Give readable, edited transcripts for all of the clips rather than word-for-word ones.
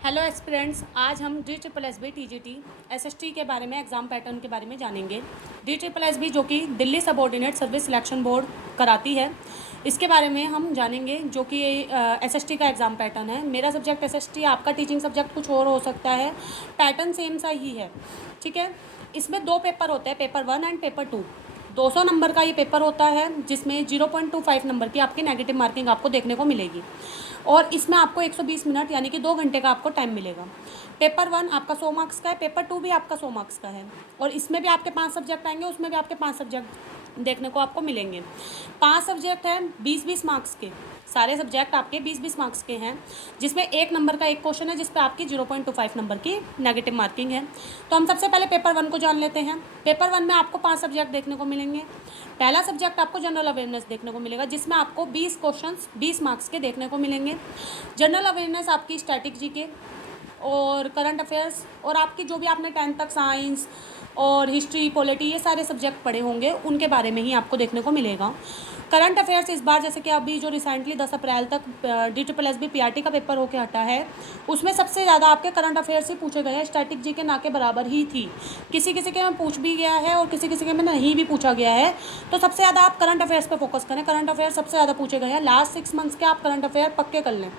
Hello aspirants, आज हम DSSB TGT SST के बारे में एग्ज़ाम पैटर्न के बारे में जानेंगे। DSSB जो कि Delhi subordinate service selection board कराती है, इसके बारे में हम जानेंगे जो कि SST का एग्ज़ाम पैटर्न है। मेरा सब्जेक्ट SST, आपका टीचिंग सब्जेक्ट कुछ और हो सकता है, पैटर्न सेम सा ही है, ठीक है। इसमें 2 पेपर होते हैं, पेपर 1 एंड पेपर 2। 200 नंबर का ये पेपर होता है जिसमें 0.25 नंबर की आपकी नेगेटिव मार्किंग आपको देखने को मिलेगी और इसमें आपको 120 मिनट यानी कि 2 घंटे का आपको टाइम मिलेगा। पेपर 1 आपका 100 मार्क्स का है, पेपर 2 भी आपका 100 मार्क्स का है और इसमें भी आपके 5 सब्जेक्ट आएंगे, उसमें भी आपके 5 सब्जेक्ट देखने को आपको मिलेंगे। 5 सब्जेक्ट हैं 20-20 मार्क्स के, सारे सब्जेक्ट आपके 20-20 मार्क्स के हैं, जिसमें 1 नंबर का एक क्वेश्चन है जिस पे आपकी 0.25 नंबर की नेगेटिव मार्किंग है। तो हम सबसे पहले पेपर 1 को जान लेते हैं। पेपर 1 में आपको 5 सब्जेक्ट देखने को मिलेंगे। पहला सब्जेक्ट आपको जनरल अवेयरनेस देखने को मिलेगा, जिसमें आपको 20 क्वेश्चंस 20 मार्क्स के देखने को मिलेंगे। जनरल अवेयरनेस आपकी स्टैटिक जीके और करंट अफेयर्स और आपकी जो भी आपने 10th तक साइंस और हिस्ट्री, पॉलिटी, ये सारे सब्जेक्ट पढ़े होंगे, उनके बारे में ही आपको देखने को मिलेगा। करंट अफेयर्स इस बार जैसे कि अभी जो रिसेंटली 10 अप्रैल तक DSSB PRT का पेपर होके हटा है, उसमें सबसे ज़्यादा आपके करंट अफेयर्स ही पूछे गए हैं। स्टैटिक जी के ना के बराबर ही थी, किसी किसी के में पूछ भी गया है और किसी किसी के में नहीं भी पूछा गया है। तो सबसे ज़्यादा आप करंट अफेयर्स पे फोकस करें, करंट अफेयर्स सबसे ज़्यादा पूछे गए हैं। लास्ट 6 मंथ्स के आप करंट अफेयर पक्के कर लें।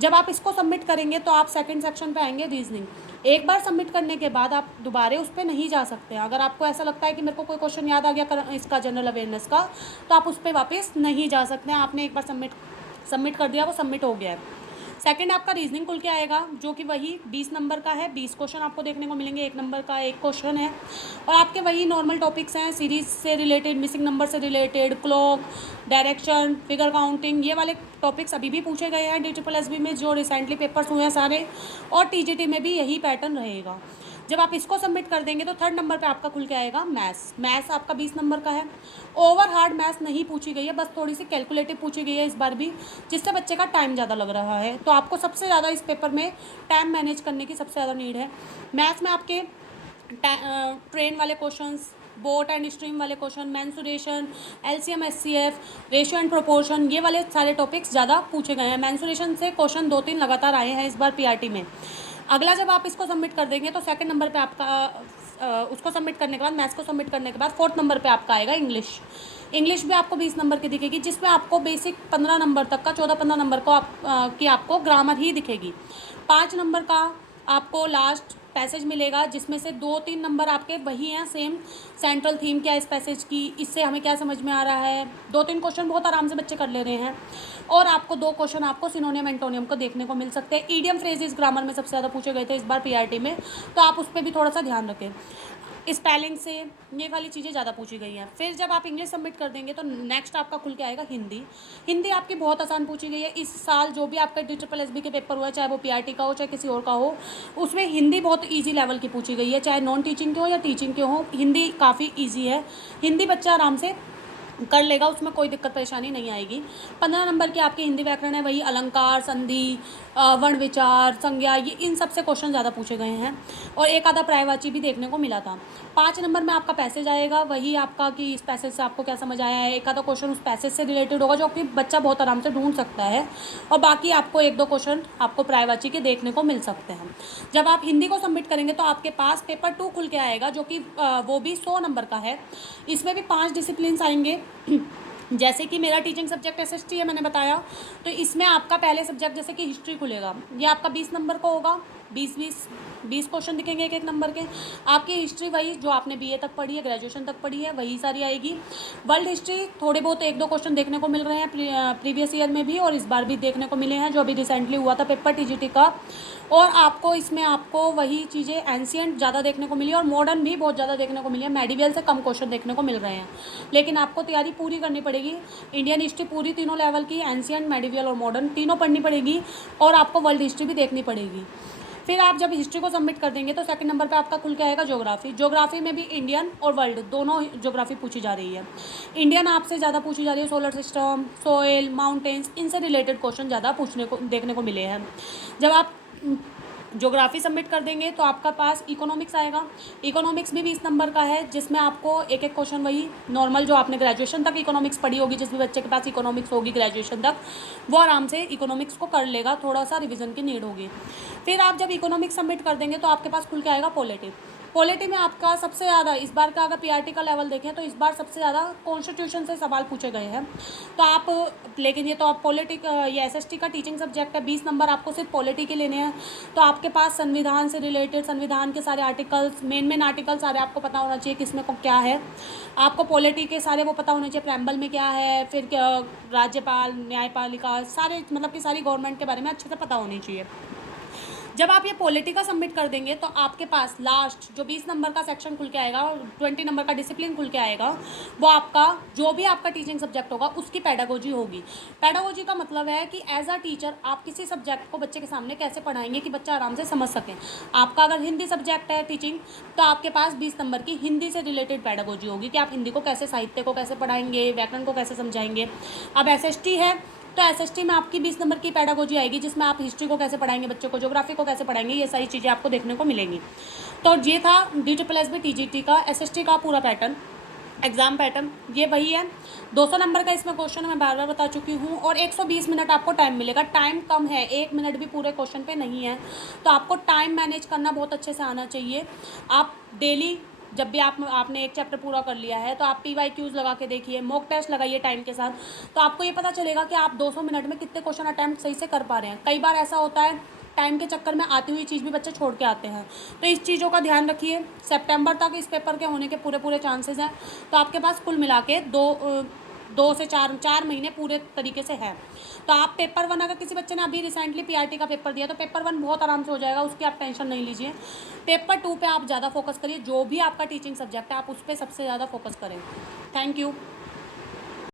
जब आप इसको सबमिट करेंगे तो आप सेकंड सेक्शन पे आएंगे, रीजनिंग। एक बार सबमिट करने के बाद आप दोबारा उस पर नहीं जा सकते। अगर आपको ऐसा लगता है कि मेरे को कोई क्वेश्चन याद आ गया इसका जनरल अवेयरनेस का, तो आप उस पर वापस नहीं जा सकते हैं। आपने एक बार सबमिट कर दिया, वो सबमिट हो गया है। सेकंड आपका रीजनिंग खुल के आएगा, जो कि वही 20 नंबर का है। 20 क्वेश्चन आपको देखने को मिलेंगे, 1 नंबर का एक क्वेश्चन है और आपके वही नॉर्मल टॉपिक्स हैं, सीरीज से रिलेटेड, मिसिंग नंबर से related, clock, direction, figure counting, ये वाले टॉपिक्स अभी भी पूछे गए हैं DSSB में, जो रिसेंटली पेपर्स हुए हैं सारे। और TGT में भी यही पैटर्न रहेगा। जब आप इसको सबमिट कर देंगे तो 3rd नंबर पे आपका खुल के आएगा मैथ्स आपका 20 नंबर का है। ओवर हार्ड मैथ्स नहीं पूछी गई है, बस थोड़ी सी कैलकुलेटिव पूछी गई है इस बार भी, जिससे बच्चे का टाइम ज़्यादा लग रहा है। तो आपको सबसे ज़्यादा इस पेपर में टाइम मैनेज करने की सबसे ज़्यादा नीड है। मैथ्स में आपके ट्रेन वाले क्वेश्चंस, बोट एंड स्ट्रीम वाले question, mensuration, LCM SCF, ratio and proportion, ये वाले सारे टॉपिक्स ज़्यादा पूछे गए हैं। मैंसुरेशन से क्वेश्चन 2-3 लगातार आए हैं इस बार PRT में। अगला जब आप इसको सबमिट कर देंगे तो 2nd नंबर पे आपका उसको सबमिट करने के बाद, मैथ्स को सबमिट करने के बाद 4th नंबर पे आपका आएगा इंग्लिश भी आपको 20 नंबर की दिखेगी, जिसमें आपको बेसिक 15 नंबर तक का, 14-15 नंबर को की आपको ग्रामर ही दिखेगी। 5 नंबर का आपको लास्ट पैसेज मिलेगा, जिसमें से 2-3 नंबर आपके वही हैं, सेम सेंट्रल थीम क्या है इस पैसेज की, इससे हमें क्या समझ में आ रहा है। 2-3 क्वेश्चन बहुत आराम से बच्चे कर ले रहे हैं और आपको 2 क्वेश्चन आपको सिनोनियम एंटोनियम को देखने को मिल सकते हैं। ईडियम फ्रेजेस ग्रामर में सबसे ज़्यादा पूछे गए थे इस बार PRT में, तो आप उस पर भी थोड़ा सा ध्यान रखें। स्पेलिंग से ये वाली चीज़ें ज़्यादा पूछी गई हैं। फिर जब आप इंग्लिश सबमिट कर देंगे तो नेक्स्ट आपका खुल के आएगा हिंदी आपकी बहुत आसान पूछी गई है। इस साल जो भी आपका DSSB के पेपर हुआ है, चाहे वो PRT का हो चाहे किसी और का हो, उसमें हिंदी बहुत ईजी लेवल की पूछी गई है, चाहे नॉन टीचिंग के हो या टीचिंग के हो। हिंदी काफ़ी ईजी है, हिंदी बच्चा आराम से कर लेगा, उसमें कोई दिक्कत परेशानी नहीं आएगी। 15 नंबर की आपकी हिंदी व्याकरण है, वही अलंकार, संधि, वर्ण विचार, संज्ञा, ये इन सब से क्वेश्चन ज़्यादा पूछे गए हैं और एक आधा पर्यायवाची भी देखने को मिला था। 5 नंबर में आपका पैसेज आएगा, वही आपका कि इस पैसेज से आपको क्या समझ आया है। एक आधा क्वेश्चन उस पैसेज से रिलेटेड होगा जो कि बच्चा बहुत आराम से ढूंढ सकता है और बाकी आपको 1-2 क्वेश्चन आपको पर्यायवाची के देखने को मिल सकते हैं। जब आप हिंदी को सबमिट करेंगे तो आपके पास पेपर 2 खुल के आएगा, जो कि वो भी 100 नंबर का है। इसमें भी 5 डिसिप्लिन आएंगे। जैसे कि मेरा टीचिंग सब्जेक्ट SST है, मैंने बताया, तो इसमें आपका पहले सब्जेक्ट जैसे कि हिस्ट्री खुलेगा, ये आपका 20 नंबर का होगा। 20 क्वेश्चन दिखेंगे एक नंबर के। आपकी हिस्ट्री वही जो आपने BA तक पढ़ी है, ग्रेजुएशन तक पढ़ी है, वही सारी आएगी। वर्ल्ड हिस्ट्री थोड़े बहुत 1-2 क्वेश्चन देखने को मिल रहे हैं प्रीवियस ईयर में भी और इस बार भी देखने को मिले हैं, जो अभी रिसेंटली हुआ था पेपर TGT का। और आपको इसमें आपको वही चीज़ें एंशिएंट ज़्यादा देखने को मिली और मॉडर्न भी बहुत ज़्यादा देखने को मिली है। मेडिवल से कम क्वेश्चन देखने को मिल रहे हैं, लेकिन आपको तैयारी पूरी करनी पड़ेगी। इंडियन हिस्ट्री पूरी तीनों लेवल की, एंशिएंट, मेडिवल और मॉडर्न, तीनों पढ़नी पड़ेगी और आपको वर्ल्ड हिस्ट्री भी देखनी पड़ेगी। फिर आप जब हिस्ट्री को सबमिट कर देंगे तो 2nd नंबर पे आपका खुल के आएगा ज्योग्राफी में भी इंडियन और वर्ल्ड दोनों ज्योग्राफी पूछी जा रही है। इंडियन आपसे ज़्यादा पूछी जा रही है, सोलर सिस्टम, सोइल, माउंटेन्स, इनसे रिलेटेड क्वेश्चन ज़्यादा देखने को मिले हैं। जब आप ज्योग्राफी सबमिट कर देंगे तो आपका पास इकोनॉमिक्स आएगा। इकोनॉमिक्स भी 20 नंबर का है, जिसमें आपको एक एक क्वेश्चन वही नॉर्मल जो आपने ग्रेजुएशन तक इकोनॉमिक्स पढ़ी होगी, जिस भी बच्चे के पास इकोनॉमिक्स होगी ग्रेजुएशन तक, वो आराम से इकोनॉमिक्स को कर लेगा, थोड़ा सा रिविजन की नीड होगी। फिर आप जब इकोनॉमिक्स सबमिट कर देंगे तो आपके पास खुल के आएगा पॉलिटी। पॉलिटी में आपका सबसे ज़्यादा इस बार का अगर पीआरटी का लेवल देखें तो इस बार सबसे ज़्यादा कॉन्स्टिट्यूशन से सवाल पूछे गए हैं। तो आप लेकिन ये तो आप पॉलिटिक ये एसएसटी का टीचिंग सब्जेक्ट है, 20 नंबर आपको सिर्फ पॉलिटी के लेने हैं। तो आपके पास संविधान से रिलेटेड संविधान के सारे आर्टिकल्स, मेन आर्टिकल सारे आपको पता होना चाहिए किसमें को क्या है। आपको पॉलिटी के सारे वो पता होने चाहिए, प्रेम्बल में क्या है, फिर क्या राज्यपाल, न्यायपालिका, सारे मतलब कि सारी गवर्नमेंट के बारे में अच्छे से पता होनी चाहिए। जब आप ये पॉलिटी का सबमिट कर देंगे तो आपके पास लास्ट जो 20 नंबर का सेक्शन खुल के आएगा और 20 नंबर का डिसिप्लिन खुल के आएगा, वो आपका जो भी आपका टीचिंग सब्जेक्ट होगा उसकी पेडागोजी होगी। पेडागोजी का मतलब है कि एज अ टीचर आप किसी सब्जेक्ट को बच्चे के सामने कैसे पढ़ाएंगे कि बच्चा आराम से समझ सके। आपका अगर हिंदी सब्जेक्ट है टीचिंग, तो आपके पास 20 नंबर की हिंदी से रिलेटेड पेडागोजी होगी कि आप हिंदी को कैसे, साहित्य को कैसे पढ़ाएंगे, व्याकरण को कैसे समझाएंगे। अब एसएसटी है तो एसएसटी में आपकी 20 नंबर की पेडागोजी आएगी, जिसमें आप हिस्ट्री को कैसे पढ़ाएंगे बच्चों को, ज्योग्राफी को कैसे पढ़ाएंगे, ये सारी चीज़ें आपको देखने को मिलेंगी। तो ये था DSSB TGT का एसएसटी का पूरा पैटर्न, एग्ज़ाम पैटर्न ये वही है। 200 नंबर का इसमें क्वेश्चन मैं बार बार बता चुकी हूँ और 120 मिनट आपको टाइम मिलेगा। टाइम कम है, 1 मिनट भी पूरे क्वेश्चन पे नहीं है, तो आपको टाइम मैनेज करना बहुत अच्छे से आना चाहिए। आप डेली जब भी आपने एक चैप्टर पूरा कर लिया है तो आप PYQs लगा के देखिए, मॉक टेस्ट लगाइए टाइम के साथ, तो आपको ये पता चलेगा कि आप 200 मिनट में कितने क्वेश्चन अटैम्प्ट सही से कर पा रहे हैं। कई बार ऐसा होता है टाइम के चक्कर में आती हुई चीज़ भी बच्चे छोड़ के आते हैं, तो इस चीज़ों का ध्यान रखिए। सितंबर तक इस पेपर के होने के पूरे चांसेस हैं, तो आपके पास कुल मिला के दो से चार महीने पूरे तरीके से है। तो आप पेपर 1 अगर किसी बच्चे ने अभी रिसेंटली पीआरटी का पेपर दिया तो पेपर 1 बहुत आराम से हो जाएगा, उसकी आप टेंशन नहीं लीजिए। पेपर 2 पे आप ज़्यादा फोकस करिए, जो भी आपका टीचिंग सब्जेक्ट है आप उस पर सबसे ज़्यादा फोकस करें। Thank you.